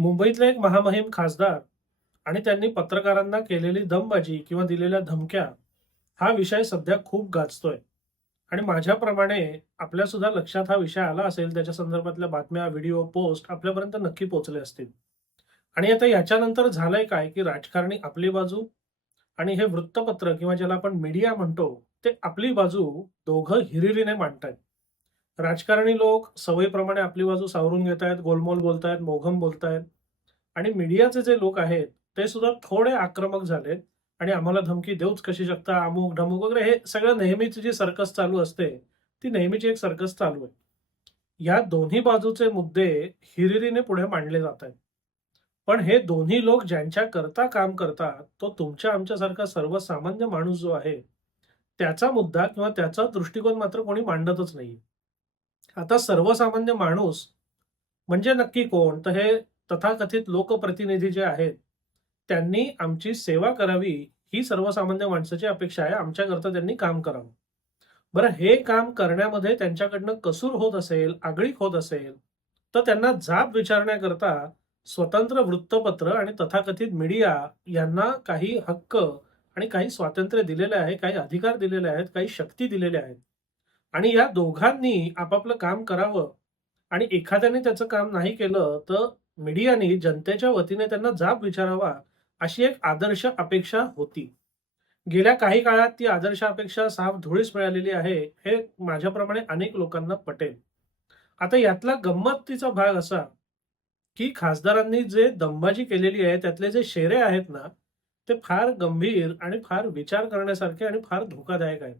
मुंबईतले एक महामहिम खासदार आणि त्यांनी पत्रकारांना केलेली दमबाजी किंवा दिलेल्या धमक्या हा विषय सध्या खूप गाजतोय. आणि माझ्याप्रमाणे आपल्या सुद्धा लक्षात हा विषय आला असेल, त्याच्या संदर्भातल्या बातम्या, व्हिडिओ, पोस्ट आपल्यापर्यंत नक्की पोहोचले असतील. आणि आता याच्यानंतर झालंय काय, की राजकारणी आपली बाजू आणि हे वृत्तपत्र किंवा ज्याला आपण मीडिया म्हणतो, ते आपली बाजू दोघं हिरिरीने मांडतायत. राजकारणी लोक सवयीप्रमाणे आपली बाजू सावरून घेतायत, गोलमोल बोलतायत, मोघम बोलतायत. आणि मीडियाचे जे लोक आहेत, ते सुद्धा थोडे आक्रमक झालेत आणि आम्हाला धमकी देऊच कशी शकता, अमुक-ढमुक वगैरे हे सगळं नेहमीची जी सर्कस चालू असते, ती नेहमीची एक सर्कस चालू आहे. या दोन्ही बाजूचे मुद्दे हिरिरीने पुढे मांडले जात आहेत. पण हे दोन्ही लोक ज्यांच्याकरता काम करतात, तो तुमच्या आमच्यासारखा सर्वसामान्य माणूस जो आहे, त्याचा मुद्दा किंवा त्याचा दृष्टिकोन मात्र कोणी मांडतच नाहीये. आता सर्वसामान्य माणूस म्हणजे नक्की कोण? तर हे तथाकथित लोकप्रतिनिधी जे आहेत, त्यांनी आमची सेवा करावी, ही सर्वसामान्य माणसाची अपेक्षा आहे. आमच्याकरता त्यांनी काम करावं. बरं, हे काम करण्यामध्ये त्यांच्याकडनं कसूर होत असेल, आगळीक होत असेल, तर त्यांना जाब विचारण्याकरता स्वतंत्र वृत्तपत्र आणि तथाकथित मीडिया यांना काही हक्क आणि काही स्वातंत्र्य दिलेले आहे, काही अधिकार दिलेले आहेत, काही शक्ती दिलेल्या आहेत. आणि या दोघांनी आपापलं काम करावं आणि एखाद्याने त्याचं काम नाही केलं, तर मीडियाने जनतेच्या वतीने त्यांना जाब विचारावा, अशी एक आदर्श अपेक्षा होती. गेल्या काही काळात ती आदर्श अपेक्षा साफ धुळीस मिळालेली आहे, हे माझ्याप्रमाणे अनेक लोकांना पटेल. आता यातला गंमतीचा भाग असा, की खासदारांनी जे दमबाजी केलेली आहे, त्यातले जे शेरे आहेत ना, ते फार गंभीर आणि फार विचार करण्यासारखे आणि फार धोकादायक आहेत.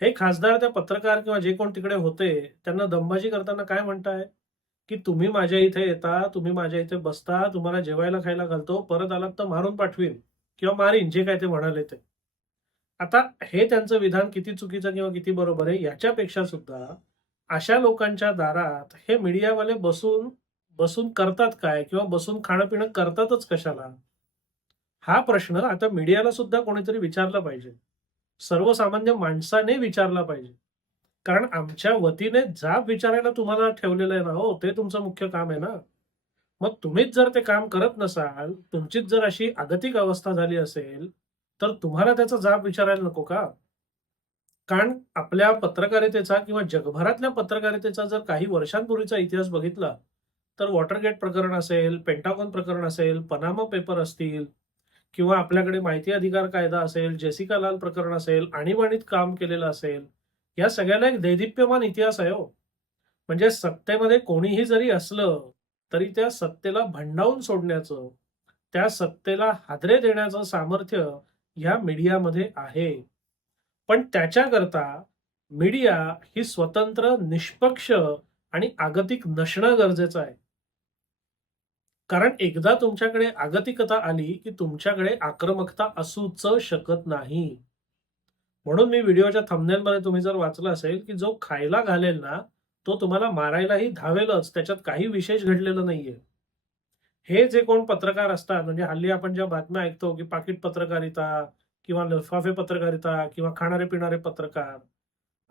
हे खासदार त्या पत्रकार किंवा जे कोण तिकडे होते, त्यांना दमबाजी करताना काय म्हणताय, की तुम्ही माझ्या इथे येता, तुम्ही माझ्या इथे बसता, तुम्हाला जेवायला खायला घालतो, परत आलात तर मारून पाठवीन किंवा मारीन, जे काय ते म्हणाले ते. आता हे त्यांचं विधान किती चुकीचं किंवा किती बरोबर आहे, याच्यापेक्षा सुद्धा अशा लोकांच्या दारात हे मीडियावाले बसून बसून करतात काय किंवा बसून खाणं-पिणं करतातच कशाला? हा प्रश्न आता मीडियाला सुद्धा कोणीतरी विचारला पाहिजे. सर्वसामान्य माणसाने विचारला पाहिजे. कारण आमच्या वतीने जाब विचारायला तुम्हाला ठेवलेलं आहे ना हो, ते तुमचं मुख्य काम आहे ना. मग तुम्हीच जर ते काम करत नसाल, तुमचीच जर अशी अगतिक अवस्था झाली असेल, तर तुम्हाला त्याचा जाब विचारायला नको का? कारण आपल्या पत्रकारितेचा किंवा जगभरातल्या पत्रकारितेचा जर काही वर्षांपूर्वीचा इतिहास बघितला, तर वॉटरगेट प्रकरण असेल, पेंटागॉन प्रकरण असेल, पनामा पेपर असतील किंवा आपल्याकडे माहिती अधिकार कायदा असेल, जेसिका लाल प्रकरण असेल, आणीबाणीत काम केलेलं असेल, या सगळ्याला एक दैदिप्यमान इतिहास आहे हो. म्हणजे सत्तेमध्ये कोणीही जरी असलं, तरी त्या सत्तेला भंडावून सोडण्याचं, त्या सत्तेला हादरे देण्याचं सामर्थ्य ह्या मीडियामध्ये आहे. पण त्याच्याकरता मीडिया ही स्वतंत्र, निष्पक्ष आणि आगतिक नसणं गरजेचं आहे. कारण एकदा तुमच्याकडे आगतिकता आली, की तुमच्याकडे आक्रमकता असूच शकत नाही. म्हणून मी व्हिडिओच्या थंबनेलमध्ये तुम्ही जर वाचलं असेल, की जो खायला घालेल ना, तो तुम्हाला मारायलाही धावेलच. त्याच्यात काही विशेष घडलेलं नाहीये. हे जे कोण पत्रकार असतात, म्हणजे हल्ली आपण ज्या बातम्या ऐकतो, की पाकीट पत्रकारिता किंवा लिफाफे पत्रकारिता किंवा खाणारे-पिणारे पत्रकार,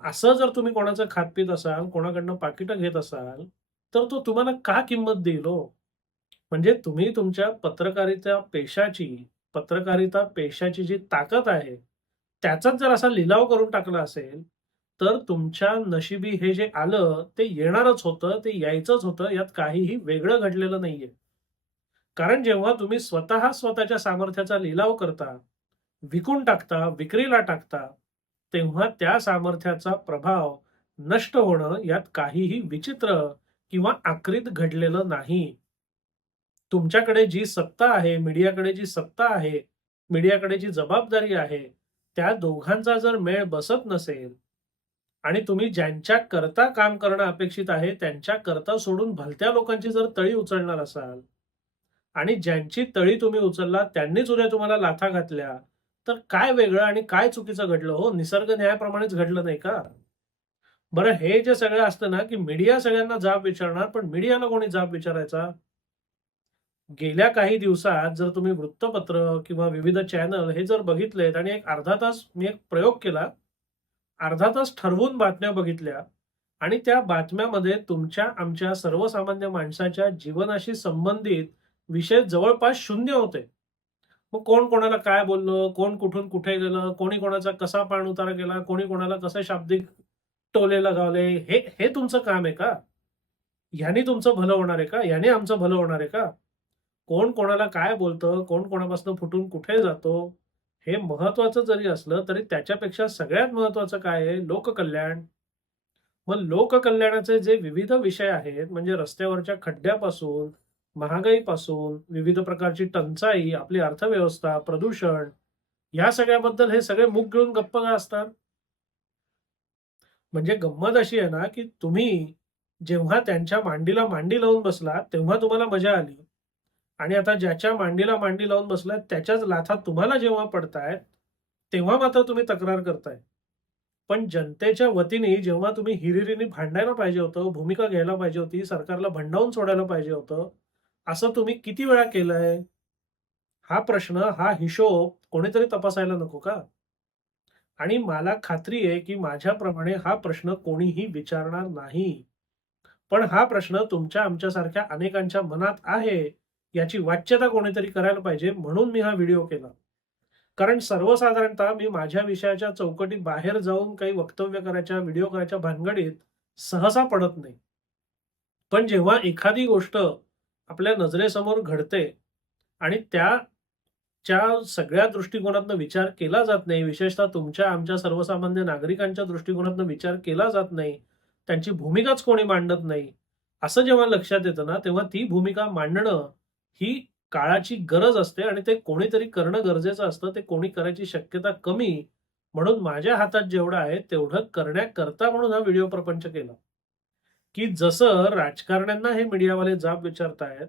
असं जर तुम्ही कोणाचं खात-पीत असाल, कोणाकडनं पाकिटं घेत असाल, तर तो तुम्हाला का किंमत देईल हो? म्हणजे तुम्ही तुमच्या पत्रकारिता पेशाची जी ताकद आहे, त्याचाच जर असा लिलाव करून टाकला असेल, तर तुमच्या नशिबी हे जे आलं, ते येणारच होतं, ते यायचंच होतं. यात काहीही वेगळं घडलेलं नाहीये. कारण जेव्हा तुम्ही स्वतः स्वतःच्या सामर्थ्याचा लिलाव करता, विकून टाकता, विक्रीला टाकता, तेव्हा त्या सामर्थ्याचा प्रभाव नष्ट होणं यात काहीही विचित्र किंवा आक्रीत घडलेलं नाही. तुमच्याकडे जी सत्ता आहे, मीडियाकडे जी सत्ता आहे, मीडियाकडे जी जबाबदारी आहे, त्या दोघांचा जर मेळ बसत नसेल आणि तुम्ही ज्यांच्याकरता काम करणं अपेक्षित आहे, त्यांच्याकरता सोडून भलत्या लोकांची जर तळी उचलणार असाल आणि ज्यांची तळी तुम्ही उचललात त्यांनीच उद्या तुम्हाला लाथा घातल्या, तर काय वेगळं आणि काय चुकीचं घडलं हो? निसर्ग न्यायाप्रमाणेच घडलं नाही का? बरं, हे जे सगळं असतं ना, की मीडिया सगळ्यांना जाब विचारणार, पण मीडियाला कोणी जाब विचारायचा? गेल्या काही दिवसात जर तुम्ही वृत्तपत्र किंवा विविध चॅनल हे जर बघितलेत आणि एक अर्धा तास मी एक प्रयोग केला. अर्धा तास ठरवून बातम्या बघितल्या, आणि त्या बातम्यामध्ये तुमच्या आमच्या सर्वसामान्य माणसाच्या जीवनाशी संबंधित विषय जवळपास शून्य होते. मग कोण कोणाला काय बोललं, कोण कुठून कुठे गेलं, कोणी कोणाचा कसा पाणउतारा केला, कोणी कोणाला कसं शाब्दिक टोले लगावले, हे हे तुमचं काम आहे का? ह्याने तुमचं भलं होणार आहे का? ह्याने आमचं भलं होणार आहे का? कोण कोणाला काय बोलतं, कोण कोणापासून फुटून कुठे जातो, हे महत्त्वाचं जरी असलं, तरी त्याच्यापेक्षा सगळ्यात महत्त्वाचं काय आहे? लोककल्याण. मग लोककल्याणाचे जे विविध विषय आहेत, म्हणजे रस्त्यावरच्या खड्ड्यापासून, महागाईपासून, विविध प्रकारची टंचाई, आपली अर्थव्यवस्था, प्रदूषण, ह्या सगळ्याबद्दल हे सगळे मुख गिळून गप्प का असतात? म्हणजे गंमत अशी आहे ना, की तुम्ही जेव्हा त्यांच्या मांडीला मांडी लावून बसलात, तेव्हा तुम्हाला मजा आली. आणि आता ज्याच्या मांडीला मांडी लावून बसलात, त्याच्याच लाथा तुम्हाला जेव्हा पडतायत, तेव्हा मात्र तुम्ही तक्रार करताय. पण जनतेच्या वतीने जेव्हा तुम्ही हिरिरीने भांडायला पाहिजे होतं, भूमिका घ्यायला पाहिजे होती, सरकारला भंडावून सोडायला पाहिजे होतं, असं तुम्ही किती वेळा केलंय? हा प्रश्न, हा हिशोब कोणीतरी तपासायला नको का? आणि मला खात्री आहे, की माझ्याप्रमाणे हा प्रश्न कोणीही विचारणार नाही. पण हा प्रश्न तुमच्या आमच्यासारख्या अनेकांच्या मनात आहे, याची वाच्यता कोणीतरी करायला पाहिजे, म्हणून मी हा व्हिडिओ केला. कारण सर्वसाधारणतः मी माझ्या विषयाच्या चौकटी बाहेर जाऊन काही वक्तव्य करायच्या, व्हिडिओ करायच्या भानगडीत सहसा पडत नाही. पण जेव्हा एखादी गोष्ट आपल्या नजरेसमोर घडते आणि त्याच्या सगळ्या दृष्टिकोनातनं विचार केला जात नाही, विशेषतः तुमच्या आमच्या सर्वसामान्य नागरिकांच्या दृष्टिकोनातनं विचार केला जात नाही, त्यांची भूमिकाच कोणी मांडत नाही, असं जेव्हा लक्षात येतं ना, तेव्हा ती भूमिका मांडणं ही काळाची गरज असते आणि ते कोणीतरी करणं गरजेचं असतं. ते कोणी करायची शक्यता कमी. म्हणून माझ्या हातात जेवढं आहे तेवढं करण्याकरता म्हणून हा व्हिडिओ प्रपंच केला. की जसं राजकारण्यांना हे मीडियावाले जाब विचारतायत,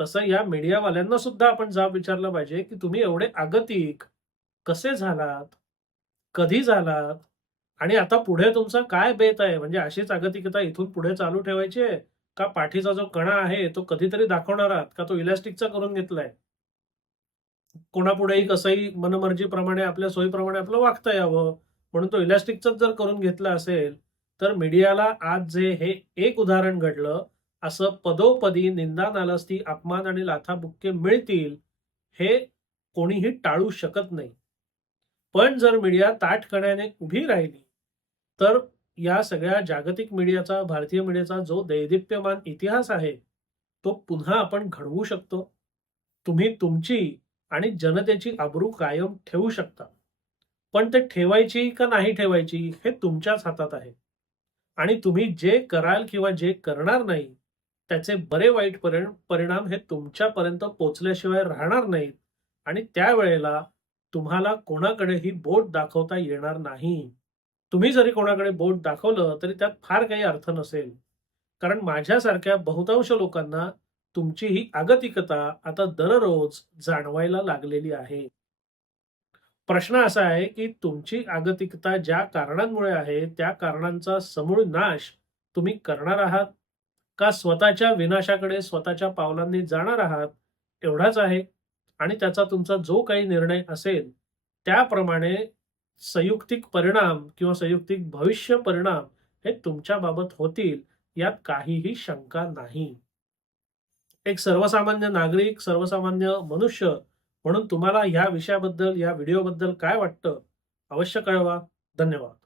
तसं या मीडियावाल्यांना सुद्धा आपण जाब विचारला पाहिजे, की तुम्ही एवढे आगतिक कसे झालात? कधी झालात? आणि आता पुढे तुमचा काय बेत आहे? म्हणजे अशीच जागतिकता इथून पुढे चालू ठेवायची आहे? का पाठीचा जो कणा आहे तो कधीतरी दाखवणार आहात? का तो इलॅस्टिकचा करून घेतलाय? कोणापुढेही कसंही मनमर्जीप्रमाणे आपल्या सोयीप्रमाणे आपलं वागता यावं, म्हणून तो इलॅस्टिकचाच जर करून घेतला असेल, तर मीडियाला आज जे हे एक उदाहरण घडलं, असं पदोपदी निंदा, नालस्ती, अपमान आणि लाथाबुक्के मिळतील, हे कोणीही टाळू शकत नाही. पण जर मीडिया ताठकण्याने उभी राहिली, तर या सगळ्या जागतिक मीडियाचा, भारतीय मीडियाचा जो दैदिप्यमान इतिहास आहे, तो पुन्हा आपण घडवू शकतो. तुम्ही तुमची आणि जनतेची अब्रू कायम ठेवू शकता. पण ते ठेवायची का नाही ठेवायची हे तुमच्याच हातात आहे. आणि तुम्ही जे कराल किंवा जे करणार नाही, त्याचे बरे वाईट परिणाम हे तुमच्यापर्यंत पोहोचल्याशिवाय राहणार नाहीत आणि त्यावेळेला तुम्हाला कोणाकडेही बोट दाखवता येणार नाही. तुम्ही जरी कोणाकडे बोट दाखवलं, तरी त्यात फार काही अर्थ नसेल. कारण माझ्यासारख्या बहुतांश लोकांना तुमची ही आगतिकता आता दररोज जाणवायला लागलेली आहे. प्रश्न असा आहे, की तुमची आगतिकता ज्या कारणांमुळे आहे, त्या कारणांचा समूळ नाश तुम्ही करणार आहात? का स्वतःच्या विनाशाकडे स्वतःच्या पावलांनी जाणार आहात? एवढाच आहे. आणि त्याचा तुमचा जो काही निर्णय असेल, त्याप्रमाणे संयुक्तिक परिणाम किंवा संयुक्तिक भविष्य परिणाम हे तुमच्याबाबत होतील, यात काहीही शंका नाही. एक सर्वसामान्य नागरिक, सर्वसामान्य मनुष्य म्हणून तुम्हाला ह्या विषयाबद्दल, या व्हिडिओबद्दल काय वाटतं? अवश्य कळवा. धन्यवाद.